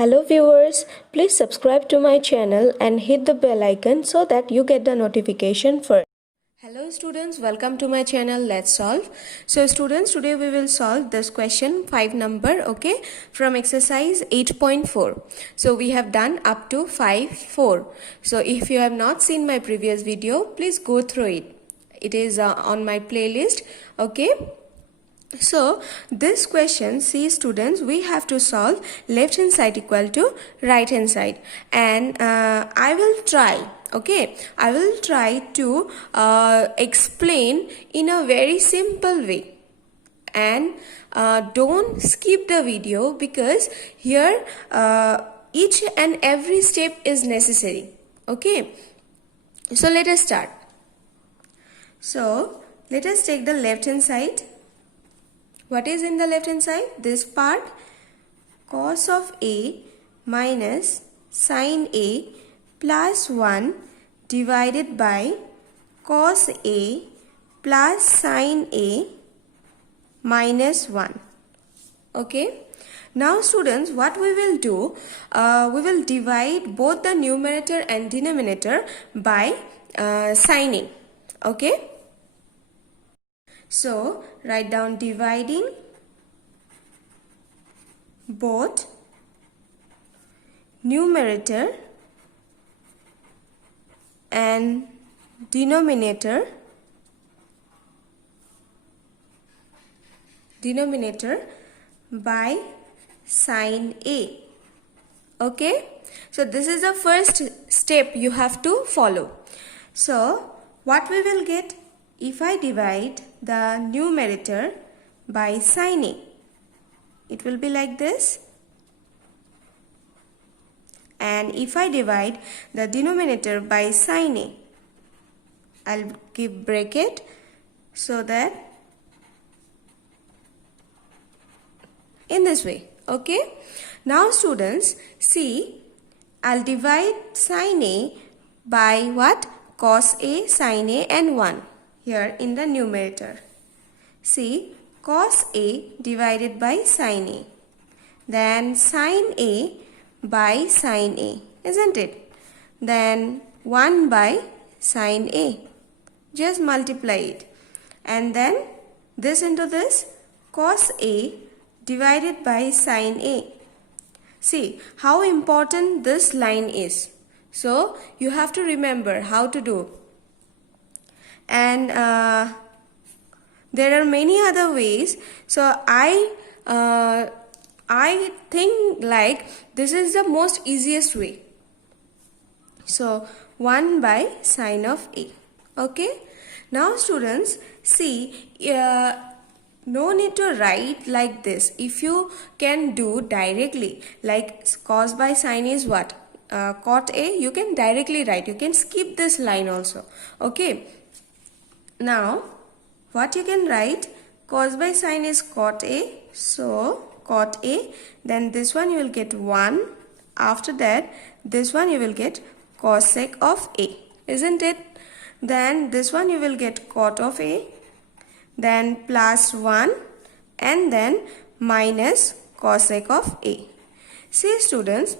Hello viewers, please subscribe to my channel and hit the bell icon so that you get the notification first. Hello students, welcome to my channel. Let's solve. So students, today we will solve this question 5 number, okay, from exercise 8.4. So we have done up to 5.4. So if you have not seen my previous video, please go through it. It is on my playlist, okay. So this question, see students, we have to solve left hand side equal to right hand side, and I will try, okay, I will try to explain in a very simple way, and don't skip the video because here each and every step is necessary, okay. So let us start. So let us take the left hand side. What is in the left hand side? This part, cos of A minus sin A plus 1 divided by cos A plus sin A minus 1. Okay. Now students, what we will do, we will divide both the numerator and denominator by sin A. Okay. So, write down dividing both numerator and denominator by sin A. Okay. So, this is the first step you have to follow. So, what we will get? If I divide the numerator by sin A, it will be like this. And if I divide the denominator by sin A, I'll give bracket so that in this way, okay. Now students, see, I'll divide sin A by what? Cos A, sin A and 1. Here in the numerator. See, cos A divided by sin A. Then sin A by sin A, isn't it? Then 1 by sin A. Just multiply it. And then this into this, cos A divided by sin A. See how important this line is. So you have to remember how to do. And there are many other ways. So I think like this is the most easiest way. So 1 by sin of A. Okay. Now students, see, no need to write like this. If you can do directly, like cos by sin is what? Cot A, you can directly write. You can skip this line also. Okay. Now, what you can write? Cos by sin is cot A. So, cot A. Then this one you will get 1. After that, this one you will get cosec of A. Isn't it? Then this one you will get cot of A. Then plus 1. And then minus cosec of A. See students,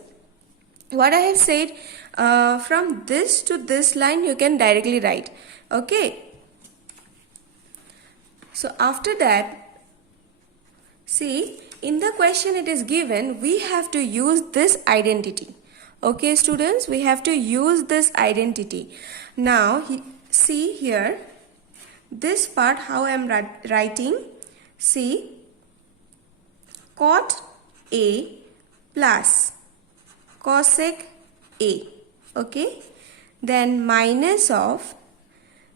what I have said, from this to this line you can directly write. Okay. So after that, see, in the question it is given, we have to use this identity. Okay students, we have to use this identity. Now, see here, this part how I am writing, see, cot A plus cosec A, okay, then minus of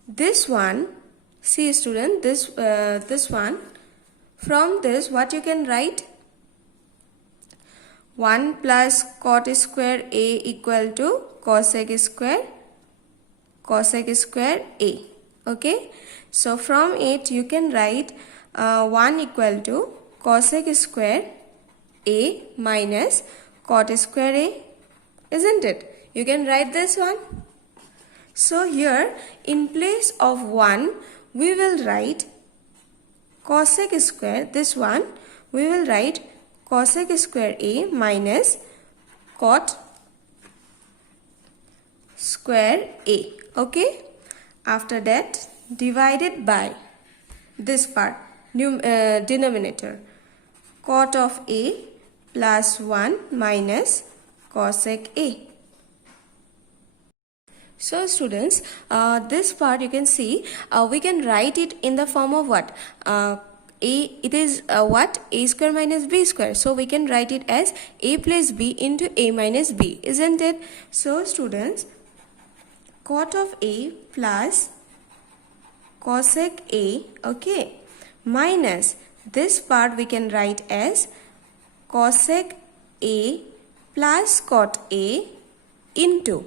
this one. See student, this one, from this what you can write? 1 plus cot square A equal to cosec square A. Okay. So from it you can write 1 equal to cosec square A minus cot square A. Isn't it? You can write this one. So here in place of 1, we will write cosec square, this one, we will write cosec square A minus cot square A. Okay. After that, divided by this part, denominator, cot of A plus 1 minus cosec A. So students, this part you can see, we can write it in the form of what? It is what? A square minus B square. So we can write it as A plus B into A minus B, isn't it? So students, cot of A plus cosec A, okay, minus this part we can write as cosec A plus cot A into,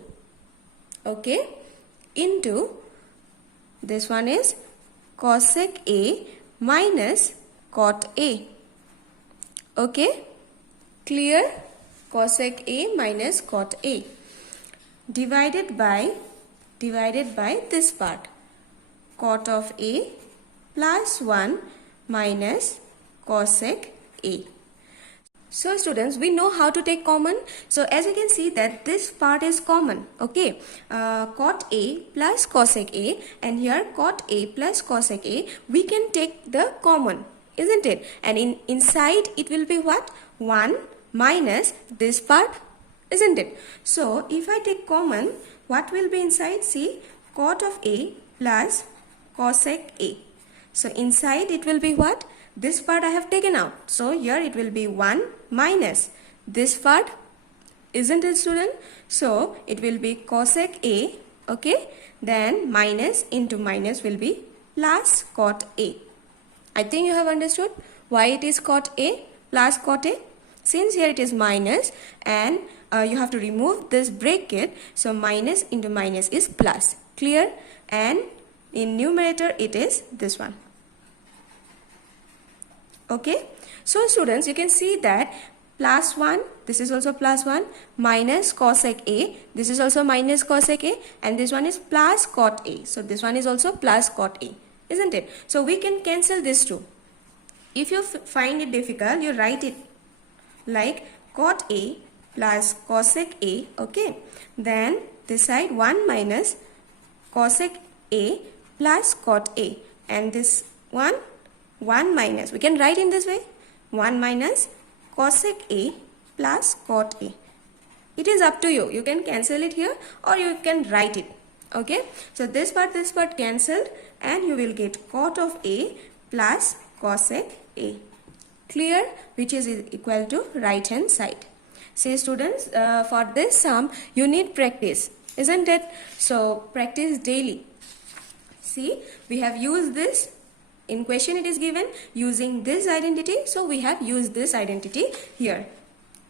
okay, into this one is cosec A minus cot A. Okay, clear? Cosec A minus cot A divided by this part, cot of A plus 1 minus cosec A. So students, we know how to take common. So as you can see that this part is common. Okay, cot A plus cosec A, and here cot A plus cosec A, we can take the common, isn't it? And inside it will be what? 1 minus this part, isn't it? So if I take common, what will be inside? See, cot of A plus cosec A. So inside it will be what? This part I have taken out. So here it will be 1 minus this part, isn't it student? So it will be cosec A, okay, then minus into minus will be plus cot A. I think you have understood why it is cot A plus cot A. Since here it is minus and you have to remove this bracket, so minus into minus is plus. Clear? And in numerator it is this one. Okay, so students, you can see that plus 1, this is also plus 1, minus cosec A, this is also minus cosec A, and this one is plus cot A. So this one is also plus cot A, isn't it? So we can cancel this too. If you find it difficult, you write it like cot A plus cosec A, okay, then this side 1 minus cosec A plus cot A, and this one 1 minus, we can write in this way, 1 minus cosec A plus cot A. It is up to you. You can cancel it here or you can write it. Okay. So this part cancelled and you will get cot of A plus cosec A. Clear? Which is equal to right hand side. See students, for this sum you need practice, isn't it? So practice daily. See, we have used this. In question it is given using this identity, so we have used this identity here.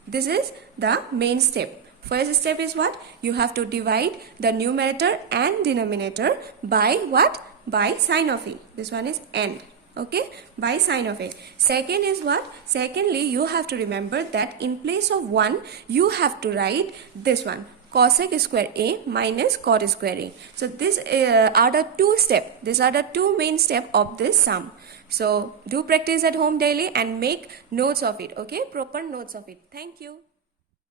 This is the main step. First step is what? You have to divide the numerator and denominator by what? By sign of A. This one is AND. Okay, by sign of A. Second is what? Secondly, you have to remember that in place of 1, you have to write this one, cosec square A minus cot square A. So these are the two steps. These are the two main steps of this sum. So do practice at home daily and make notes of it. Okay, proper notes of it. Thank you.